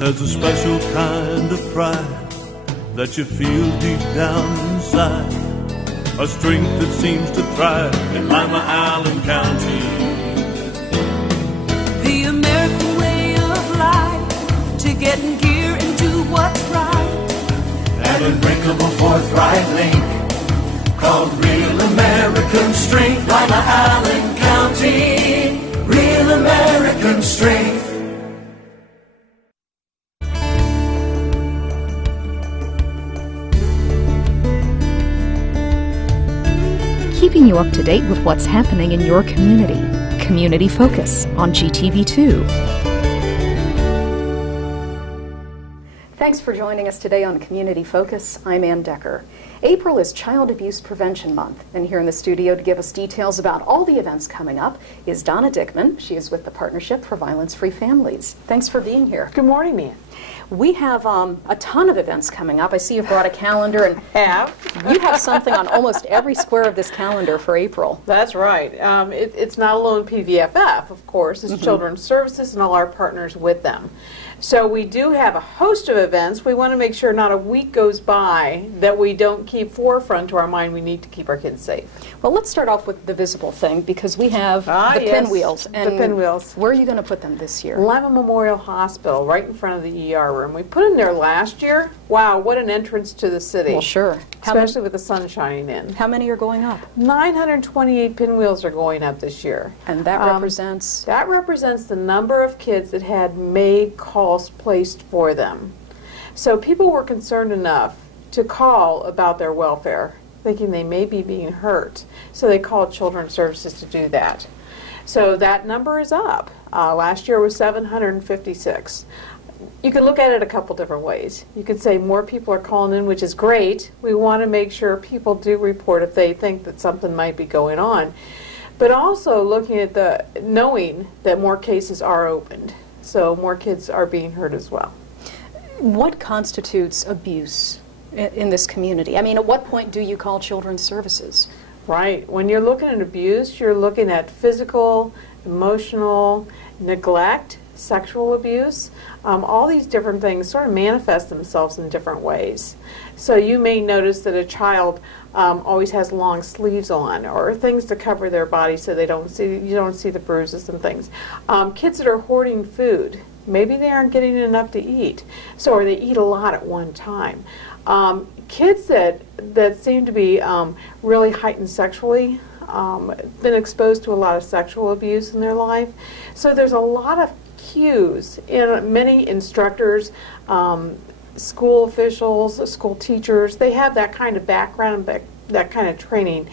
There's a special kind of pride that you feel deep down inside, a strength that seems to thrive in Lima, Allen County. The American way of life, to get in gear and do what's right. An unbreakable forthright link called real American strength. Lima, Allen County, real American strength. Keeping you up to date with what's happening in your community. Community Focus on GTV2. Thanks for joining us today on Community Focus. I'm Anne Decker. April is Child Abuse Prevention Month, and here in the studio to give us details about all the events coming up is Donna Dickman. She is with the Partnership for Violence-Free Families. Thanks for being here. Good morning, Anne. We have a ton of events coming up. I see you've brought a calendar, and you have something on almost every square of this calendar for April. That's right. It's not alone PVFF, of course. It's Children's Services and all our partners with them. So we do have a host of events. We want to make sure not a week goes by that we don't keep forefront to our mind we need to keep our kids safe. Well, let's start off with the visible thing, because we have the pinwheels. The pinwheels. Where are you going to put them this year? Lima Memorial Hospital, right in front of the ER room. We put them there last year. Wow, what an entrance to the city. Well, sure. Especially with the sun shining in. How many are going up? 928 pinwheels are going up this year. And that represents? That represents the number of kids that had made calls placed for them. So people were concerned enough to call about their welfare, thinking they may be being hurt. So they called Children's Services to do that. So that number is up. Last year was 756. You can look at it a couple different ways. You could say more people are calling in, which is great. We want to make sure people do report if they think that something might be going on. But also looking at knowing that more cases are opened. So more kids are being hurt as well. What constitutes abuse in this community? I mean, at what point do you call Children's Services? Right. When you're looking at abuse, you're looking at physical, emotional, neglect, sexual abuse. All these different things sort of manifest themselves in different ways. So you may notice that a child always has long sleeves on, or things to cover their body so you don't see the bruises and things. Kids that are hoarding food, maybe they aren't getting enough to eat, or they eat a lot at one time. Kids that seem to be really heightened sexually, been exposed to a lot of sexual abuse in their life. So there's a lot of cues in many instructors, school officials, school teachers. They have that kind of background, that kind of training.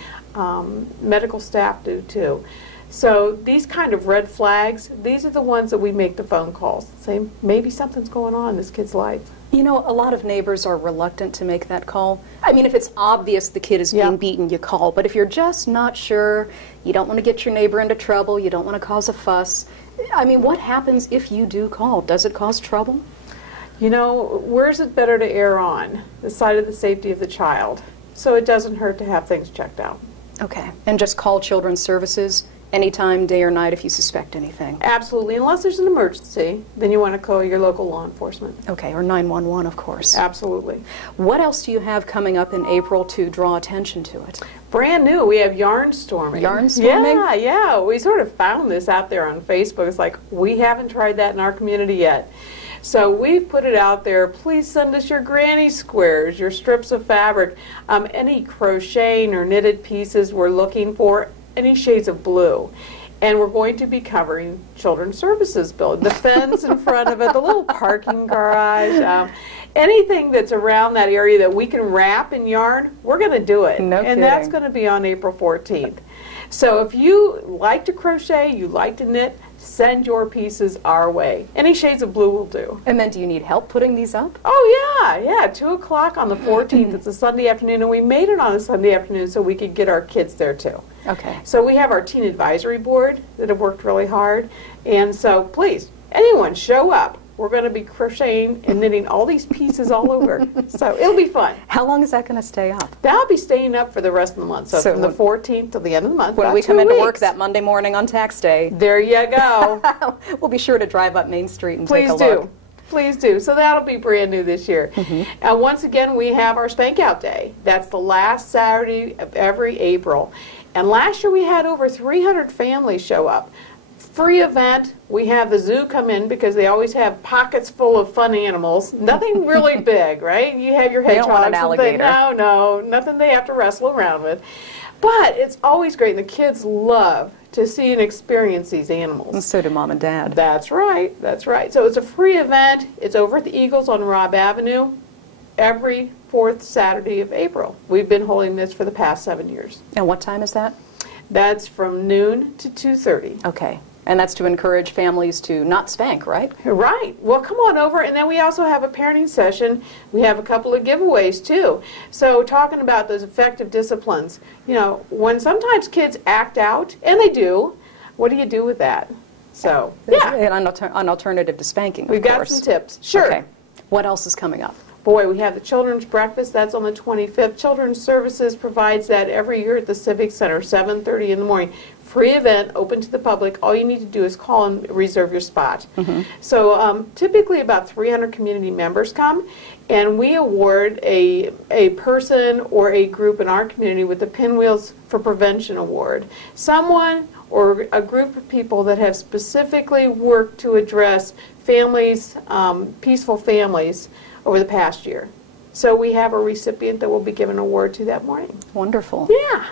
Medical staff do too. So these kind of red flags, these are the ones that we make the phone calls. Say maybe something's going on in this kid's life. You know, a lot of neighbors are reluctant to make that call. I mean, if it's obvious the kid is being beaten, you call. But if you're just not sure, you don't want to get your neighbor into trouble, you don't want to cause a fuss. I mean, what happens if you do call? Does it cause trouble? You know, where's it better to err on? The side of the safety of the child. So it doesn't hurt to have things checked out. Okay. And just call Children's Services anytime, day or night, if you suspect anything? Absolutely. Unless there's an emergency, then you want to call your local law enforcement. Okay, or 911, of course. Absolutely. What else do you have coming up in April to draw attention to it? Brand new, we have yarn storming. Yarn storming? Yeah. We sort of found this out there on Facebook. It's like, we haven't tried that in our community yet. So we've put it out there. Please send us your granny squares, your strips of fabric, any crocheting or knitted pieces we're looking for, any shades of blue. And we're going to be covering Children's Services building, the fence in front of it, the little parking garage, anything that's around that area that we can wrap in yarn, we're going to do it. No kidding. And that's going to be on April 14th. So if you like to crochet, you like to knit, send your pieces our way. Any shades of blue will do. And then do you need help putting these up? Oh yeah, 2 o'clock on the 14th. It's a Sunday afternoon, and we made it on a Sunday afternoon so we could get our kids there too. Okay. So we have our teen advisory board that have worked really hard, and so please, anyone show up. We're going to be crocheting and knitting all these pieces all over. So it'll be fun. How long is that going to stay up? That'll be staying up for the rest of the month. So from the 14th till the end of the month. When we come into work that Monday morning on tax day. There you go. We'll be sure to drive up Main Street and please take a look. do. Please do. So that'll be brand new this year. And once again, we have our Spank Out Day. That's the last Saturday of every April. And last year we had over 300 families show up. Free event. We have the zoo come in because they always have pockets full of fun animals. Nothing really big, right? You have your hedgehogs. They don't want an alligator. No, nothing they have to wrestle around with. But it's always great, and the kids love to see and experience these animals. And so do Mom and Dad. That's right, that's right. So it's a free event. It's over at the Eagles on Robb Avenue every fourth Saturday of April. We've been holding this for the past 7 years. And what time is that? That's from noon to 2:30. Okay. And that's to encourage families to not spank, right? Right. Well, come on over. And then we also have a parenting session. We have a couple of giveaways, too. So talking about those effective disciplines, you know, when sometimes kids act out, and they do, what do you do with that? So, yeah. An alternative to spanking, We've got some tips. Sure. Okay. What else is coming up? Boy, we have the Children's Breakfast. That's on the 25th. Children's Services provides that every year at the Civic Center, 7:30 in the morning. Free event, open to the public. All you need to do is call and reserve your spot. So typically about 300 community members come, and we award a person or a group in our community with the Pinwheels for Prevention Award. Someone or a group of people that have specifically worked to address families, peaceful families, over the past year. So we have a recipient that will be given an award to that morning. Wonderful. Yeah.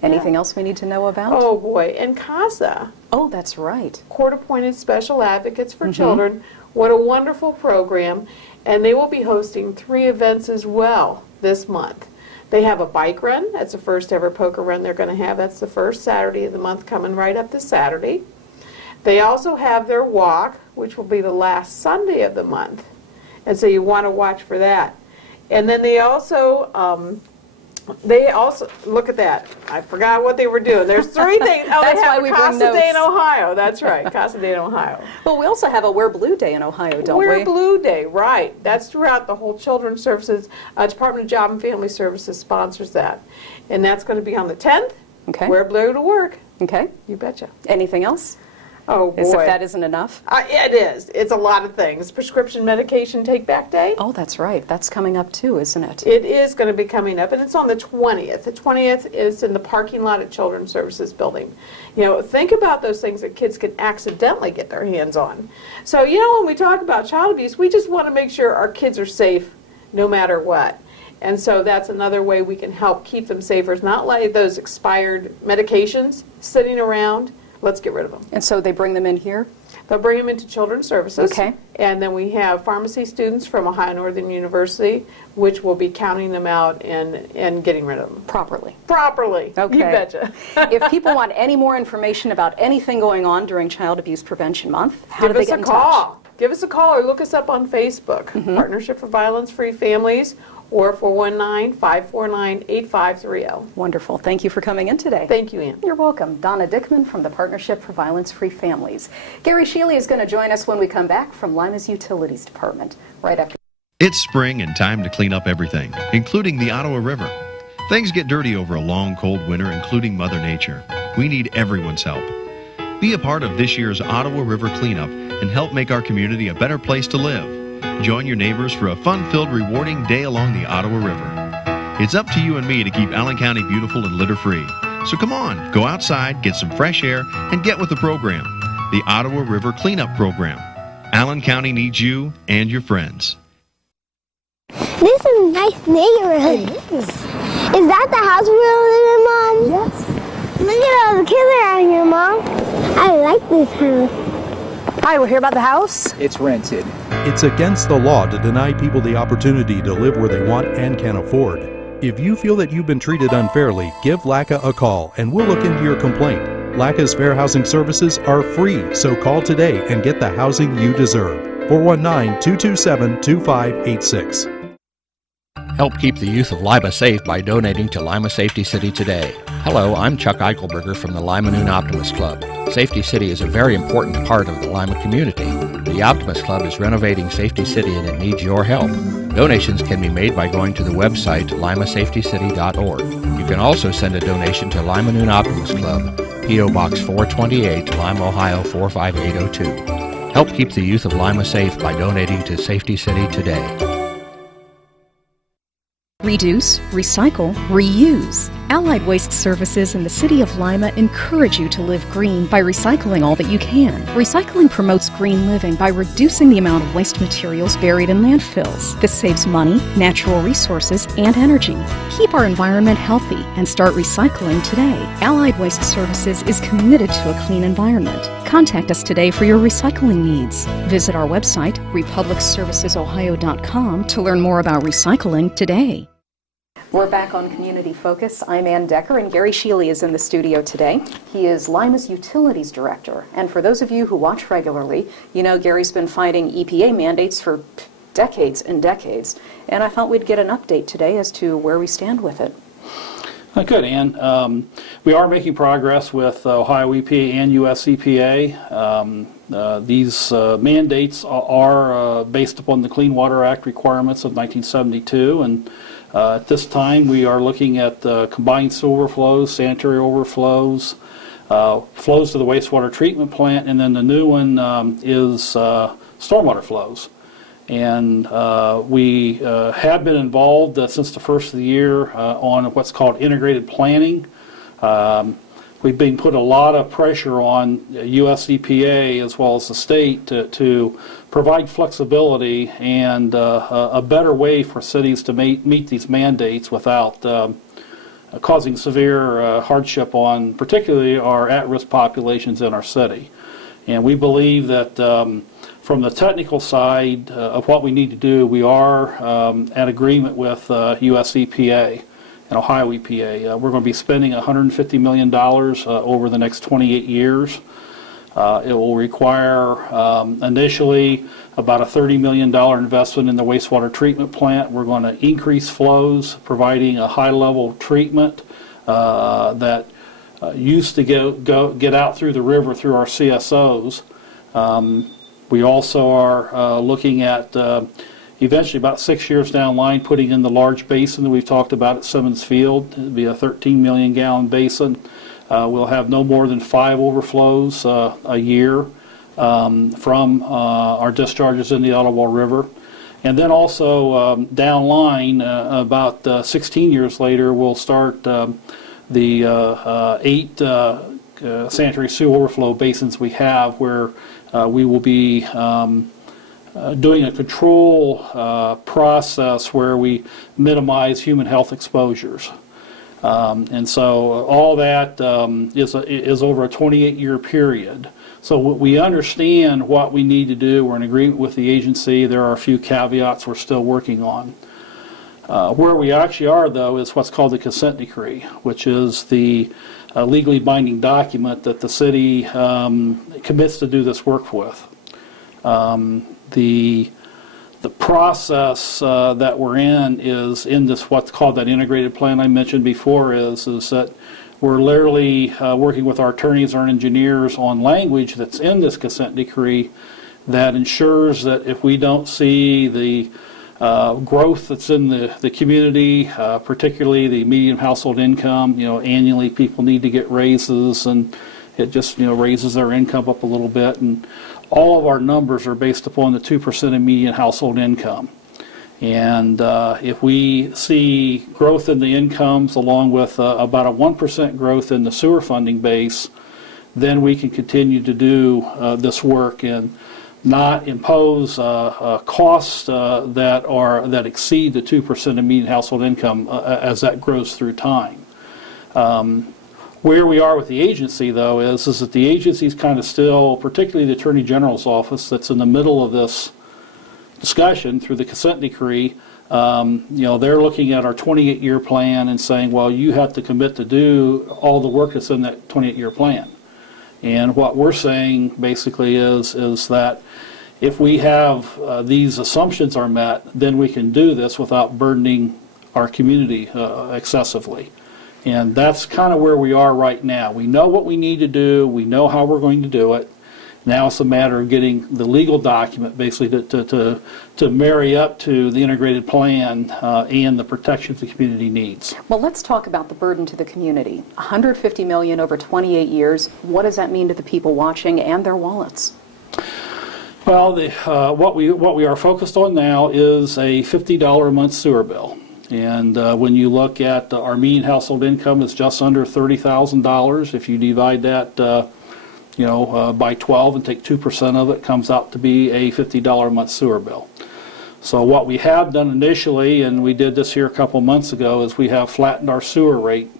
Anything else we need to know about? Oh boy, and CASA, Oh, that's right. Court-Appointed Special Advocates for Children. What a wonderful program. And they will be hosting 3 events as well this month. They have a bike run. That's the first ever poker run they're going to have. That's the first Saturday of the month, coming right up this Saturday. They also have their walk, which will be the last Sunday of the month. And so you want to watch for that. And then they also look at that. I forgot what they were doing. There's 3 things. Oh, That's they have why we bring Casa Day in notes. Ohio. That's right, Casa Day in Ohio. Well, we also have a Wear Blue Day in Ohio, don't we? Wear Blue Day, right. That's throughout the whole Children's Services. Department of Job and Family Services sponsors that. And that's going to be on the 10th. Okay. Wear blue to work. Okay. You betcha. Anything else? Oh, boy. As if that isn't enough? It is. It's a lot of things. Prescription Medication Take Back Day. Oh, that's right. That's coming up too, isn't it? It is going to be coming up, and it's on the 20th. The 20th is in the parking lot at Children's Services Building. You know, think about those things that kids can accidentally get their hands on. So, you know, when we talk about child abuse, we just want to make sure our kids are safe no matter what. And so that's another way we can help keep them safer. It's not like those expired medications sitting around. Let's get rid of them. And so they bring them in here? They'll bring them into Children's Services. Okay. And then we have pharmacy students from Ohio Northern University, which will be counting them out and getting rid of them. Properly. Properly. Okay. You betcha. If people want any more information about anything going on during Child Abuse Prevention Month, how do they get in touch? Give us a call or look us up on Facebook, Partnership for Violence-Free Families, or 419-549-8530. Wonderful. Thank you for coming in today. Thank you, Ann. You're welcome. Donna Dickman from the Partnership for Violence-Free Families. Gary Shealy is going to join us when we come back from Lima's Utilities Department right after. It's spring and time to clean up everything, including the Ottawa River. Things get dirty over a long, cold winter, including Mother Nature. We need everyone's help. Be a part of this year's Ottawa River cleanup and help make our community a better place to live. Join your neighbors for a fun-filled, rewarding day along the Ottawa River. It's up to you and me to keep Allen County beautiful and litter-free. So come on, go outside, get some fresh air, and get with the program, the Ottawa River Cleanup Program. Allen County needs you and your friends. This is a nice neighborhood. It is. Is that the house we live in, Mom? Yes. Look at all the kids around here, Mom. I like this house. Hi, we're here about the house. It's rented. It's against the law to deny people the opportunity to live where they want and can afford. If you feel that you've been treated unfairly, give LACA a call and we'll look into your complaint. LACA's fair housing services are free, so call today and get the housing you deserve. 419-227-2586. Help keep the youth of Lima safe by donating to Lima Safety City today. Hello, I'm Chuck Eichelberger from the Lima Noon Optimist Club. Safety City is a very important part of the Lima community. The Optimist Club is renovating Safety City and it needs your help. Donations can be made by going to the website limasafetycity.org. You can also send a donation to Lima Noon Optimist Club, P.O. Box 428, Lima, Ohio 45802. Help keep the youth of Lima safe by donating to Safety City today. Reduce, recycle, reuse. Allied Waste Services in the City of Lima encourage you to live green by recycling all that you can. Recycling promotes green living by reducing the amount of waste materials buried in landfills. This saves money, natural resources, and energy. Keep our environment healthy and start recycling today. Allied Waste Services is committed to a clean environment. Contact us today for your recycling needs. Visit our website, republicservicesohio.com, to learn more about recycling today. We're back on Community Focus. I'm Anne Decker, and Gary Sheely is in the studio today. He is Lima's Utilities Director. And for those of you who watch regularly, you know Gary's been fighting EPA mandates for decades and decades. And I thought we'd get an update today as to where we stand with it. Good, Ann. We are making progress with Ohio EPA and US EPA. These mandates are based upon the Clean Water Act requirements of 1972, and at this time we are looking at combined sewer overflows, sanitary overflows, flows to the wastewater treatment plant, and then the new one is stormwater flows. And we have been involved since the first of the year on what's called integrated planning. We've been put a lot of pressure on US EPA as well as the state to provide flexibility and a better way for cities to meet these mandates without causing severe hardship on particularly our at-risk populations in our city. And we believe that from the technical side of what we need to do, we are at agreement with US EPA and Ohio EPA. We're going to be spending $150 million over the next 28 years. It will require initially about a $30 million investment in the wastewater treatment plant. We're going to increase flows, providing a high level of treatment that used to get out through the river through our CSOs. We also are looking at eventually about 6 years down the line putting in the large basin that we've talked about at Simmons Field. It'll be a 13 million gallon basin. We'll have no more than 5 overflows a year from our discharges in the Ottawa River. And then also down line, about 16 years later, we'll start the 8 sanitary sewer overflow basins we have, where we will be doing a control process where we minimize human health exposures. And so all that is over a 28-year period. So we understand what we need to do. We're in agreement with the agency. There are a few caveats we're still working on. Where we actually are, though, is what's called the consent decree, which is the legally binding document that the city commits to do this work with. The process that we're in is in this what's called that integrated plan I mentioned before is that we're literally working with our attorneys, our engineers on language that's in this consent decree that ensures that if we don't see the growth that's in the community, particularly the median household income, annually people need to get raises, and it just raises their income up a little bit, and all of our numbers are based upon the 2% of median household income. And if we see growth in the incomes along with about a 1% growth in the sewer funding base, then we can continue to do this work and not impose costs that exceed the 2% of median household income as that grows through time. Where we are with the agency, though, is that the agency is kind of still, particularly the Attorney General's office, that's in the middle of this discussion through the consent decree. They're looking at our 28-year plan and saying, well, you have to commit to do all the work that's in that 28-year plan. And what we're saying basically is that if we have these assumptions are met, then we can do this without burdening our community excessively. And that's kind of where we are right now. We know what we need to do. We know how we're going to do it. Now it's a matter of getting the legal document basically to marry up to the integrated plan and the protections the community needs. Well, let's talk about the burden to the community. $150 million over 28 years. What does that mean to the people watching and their wallets? Well, what we are focused on now is a $50 a month sewer bill. And when you look at our median household income is just under $30,000. If you divide that by 12 and take 2% of it, comes out to be a $50 a month sewer bill. So what we have done initially, and we did this here a couple months ago, is we have flattened our sewer rate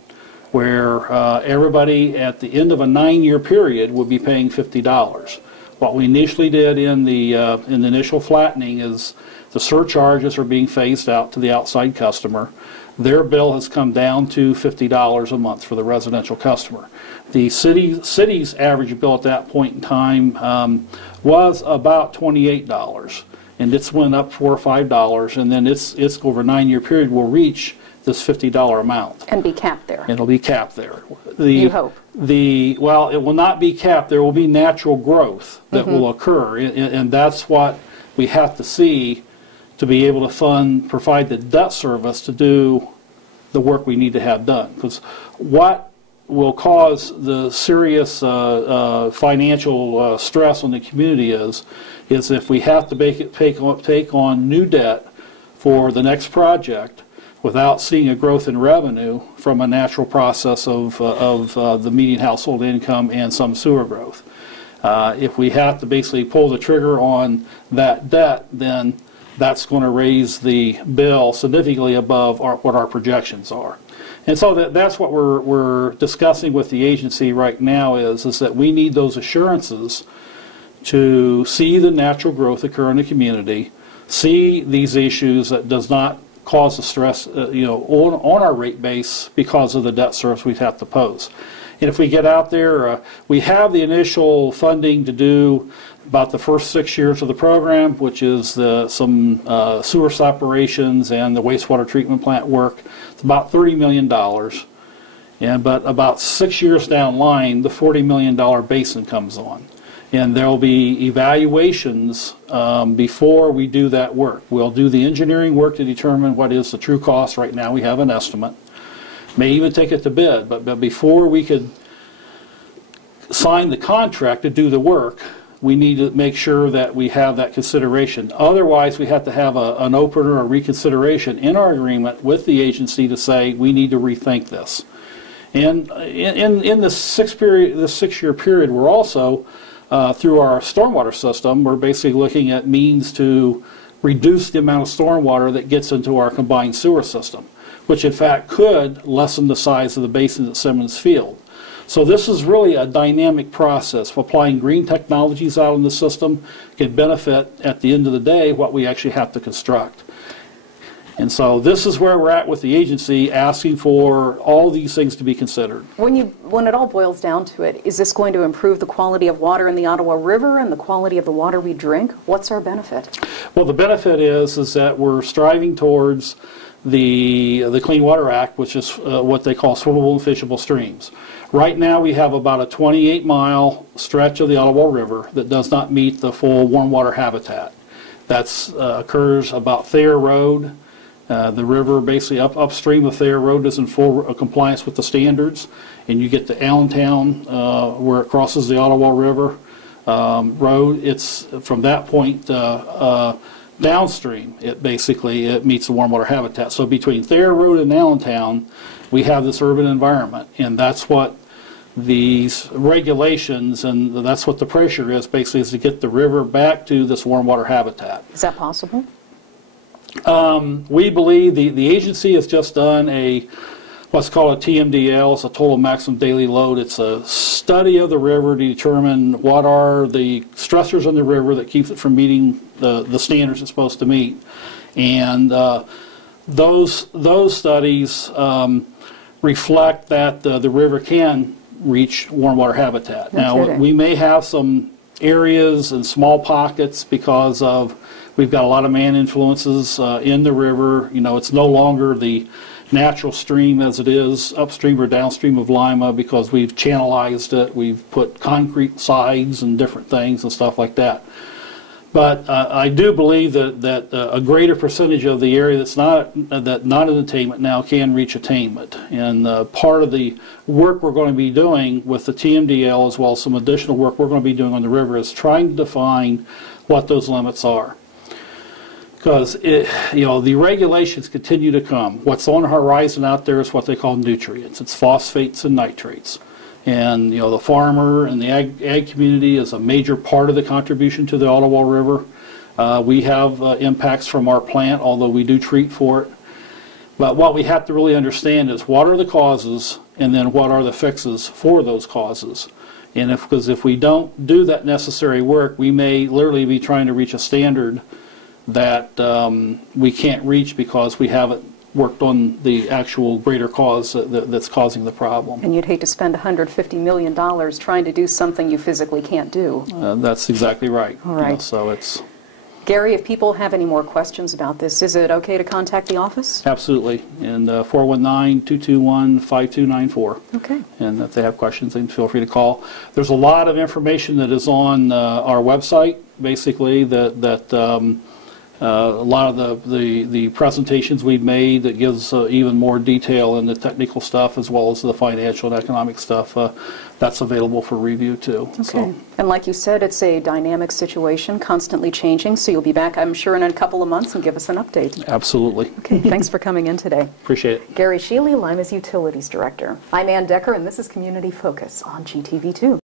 where everybody at the end of a 9-year period would be paying $50. What we initially did in the initial flattening is the surcharges are being phased out to the outside customer. Their bill has come down to $50 a month for the residential customer. The city's average bill at that point in time was about $28, and it's went up $4 or $5, and then it's over a 9-year period will reach this $50 amount. And be capped there. It'll be capped there. You hope. Well, it will not be capped. There will be natural growth that will occur, and that's what we have to see to be able to provide the debt service to do the work we need to have done. Because what will cause the serious financial stress on the community is if we have to take on new debt for the next project without seeing a growth in revenue from a natural process of the median household income and some sewer growth. If we have to basically pull the trigger on that debt, then that's going to raise the bill significantly above what our projections are. And so that's what we're discussing with the agency right now is that we need those assurances to see the natural growth occur in the community, see these issues that does not cause the stress on our rate base because of the debt service we'd have to pose. And if we get out there, we have the initial funding to do about the first 6 years of the program, which is some sewer separations and the wastewater treatment plant work. It's about $30 million. But about 6 years down the line, the $40 million basin comes on. And there will be evaluations before we do that work. We'll do the engineering work to determine what is the true cost. Right now we have an estimate. May even take it to bid, but before we could sign the contract to do the work, we need to make sure that we have that consideration. Otherwise, we have to have an opener or reconsideration in our agreement with the agency to say we need to rethink this. And in this 6-year period, we're also through our stormwater system, we're basically looking at means to reduce the amount of stormwater that gets into our combined sewer system, which in fact could lessen the size of the basin at Simmons Field. So this is really a dynamic process. Applying green technologies out in the system can benefit, at the end of the day, what we actually have to construct. And so this is where we're at with the agency, asking for all these things to be considered. When it all boils down to it, is this going to improve the quality of water in the Ottawa River and the quality of the water we drink? What's our benefit? Well, the benefit is that we're striving towards the Clean Water Act, which is what they call swimmable and fishable streams. Right now we have about a 28-mile stretch of the Ottawa River that does not meet the full warm water habitat. That occurs about Thayer Road. The river basically upstream of Thayer Road is in full compliance with the standards, and you get to Allentown where it crosses the Ottawa River road. It's from that point downstream. It meets the warm water habitat. So between Thayer Road and Allentown, we have this urban environment, and that's what these regulations and that's what the pressure is basically, is to get the river back to this warm water habitat. Is that possible? We believe the agency has just done what's called a TMDL. It's a total maximum daily load. It's a study of the river to determine what are the stressors on the river that keeps it from meeting the standards it's supposed to meet. And those studies reflect that the river can reach warm water habitat. Now, we may have some areas and small pockets because of we've got a lot of man influences in the river. You know, it's no longer the natural stream as it is upstream or downstream of Lima because we've channelized it. We've put concrete sides and different things and stuff like that. But I do believe that a greater percentage of the area that's not in attainment now can reach attainment. And part of the work we're going to be doing with the TMDL, as well as some additional work we're going to be doing on the river, is trying to define what those limits are. Because the regulations continue to come. What's on the horizon out there is what they call nutrients. It's phosphates and nitrates. And the farmer and the ag community is a major part of the contribution to the Ottawa River. We have impacts from our plant, although we do treat for it. But what we have to really understand is what are the causes, and then what are the fixes for those causes. And because if we don't do that necessary work, we may literally be trying to reach a standard that we can't reach because we haven't worked on the actual greater cause that's causing the problem. And you'd hate to spend $150 million trying to do something you physically can't do. That's exactly right. All right. So it's... Gary, if people have any more questions about this, is it okay to contact the office? Absolutely. And 419-221-5294. Okay. And if they have questions, they can feel free to call. There's a lot of information that is on our website, basically, a lot of the presentations we've made that gives even more detail in the technical stuff as well as the financial and economic stuff. That's available for review too. Okay. So. And like you said, it's a dynamic situation, constantly changing, so you'll be back, I'm sure, in a couple of months and give us an update. Absolutely. Okay, thanks for coming in today. Appreciate it. Gary Sheely, Lima's Utilities Director. I'm Anne Decker, and this is Community Focus on GTV2.